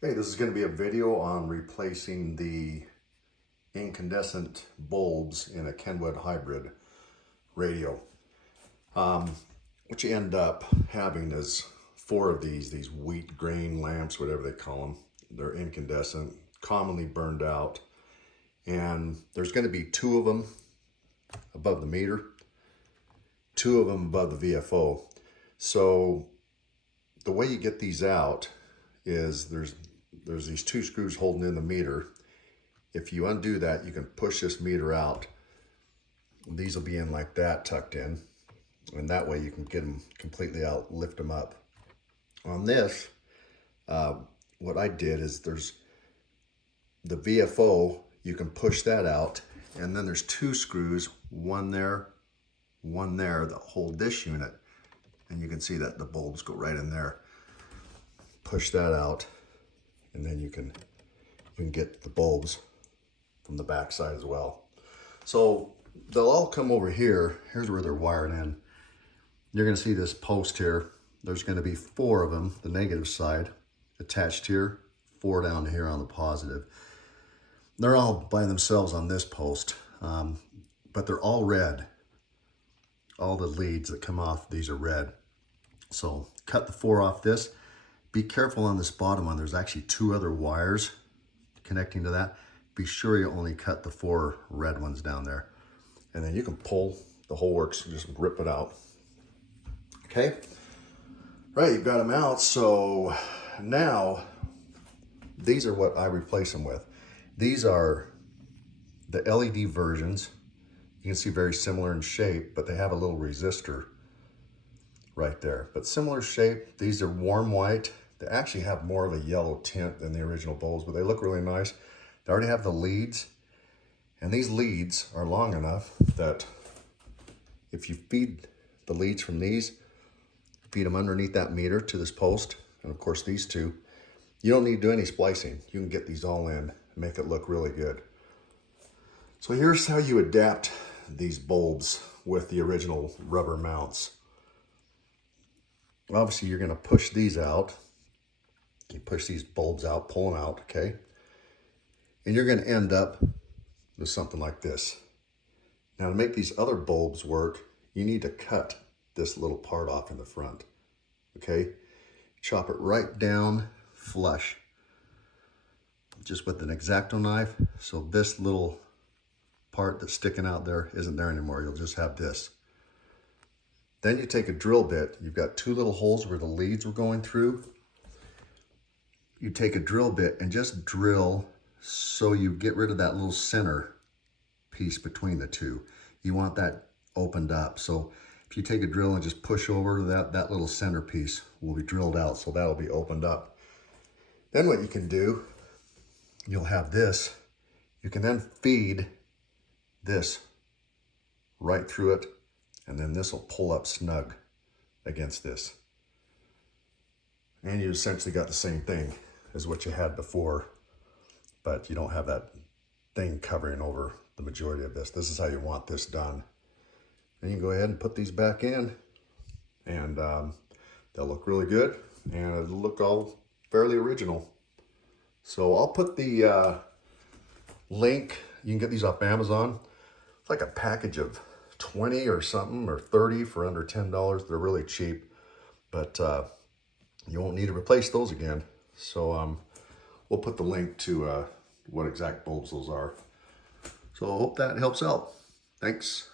Okay, this is going to be a video on replacing the incandescent bulbs in a Kenwood hybrid radio. What you end up having is four of these wheat grain lamps, whatever they call them. They're incandescent, commonly burned out, and there's going to be two of them above the meter, two of them above the VFO. So the way you get these out is there's these two screws holding in the meter. If you undo that, you can push this meter out. These will be in like that, tucked in, and that way you can get them completely out, lift them up. On this, what I did is there's the VFO, you can push that out, and then there's two screws, one there, that hold this unit, and you can see that the bulbs go right in there. Push that out, and then you can get the bulbs from the back side as well. So they'll all come over here. Here's where they're wired in. You're going to see this post here. There's going to be four of them, the negative side attached here, four down here on the positive. They're all by themselves on this post, but they're all red. All the leads that come off these are red. So cut the four off this. Be careful on this bottom one. There's actually two other wires connecting to that. Be sure you only cut the four red ones down there. And then you can pull the whole works and just rip it out. Okay? Right, you've got them out. So now, these are what I replace them with. These are the LED versions. You can see very similar in shape, but they have a little resistor right there. But similar shape. These are warm white. They actually have more of a yellow tint than the original bulbs, but they look really nice. They already have the leads, and these leads are long enough that if you feed the leads from these, feed them underneath that meter to this post, and of course these two, you don't need to do any splicing. You can get these all in and make it look really good. So here's how you adapt these bulbs with the original rubber mounts. Obviously you're going to push these out. You push these bulbs out, pull them out, okay? And you're going to end up with something like this. Now to make these other bulbs work, you need to cut this little part off in the front, okay? Chop it right down flush, just with an X-Acto knife. So this little part that's sticking out there isn't there anymore. You'll just have this. Then you take a drill bit. You've got two little holes where the leads were going through. You take a drill bit and just drill so you get rid of that little center piece between the two. You want that opened up. So if you take a drill and just push over, that little center piece will be drilled out, so that'll be opened up. Then what you can do, you'll have this. You can then feed this right through it, and then this will pull up snug against this. And you essentially got the same thing as what you had before, but you don't have that thing covering over the majority of this. This is how you want this done. And you can go ahead and put these back in, and they'll look really good, and it'll look all fairly original. So I'll put the link. You can get these off Amazon. It's like a package of 20 or something, or 30 for under $10. They're really cheap, but you won't need to replace those again. So we'll put the link to what exact bulbs those are. So I hope that helps out. Thanks.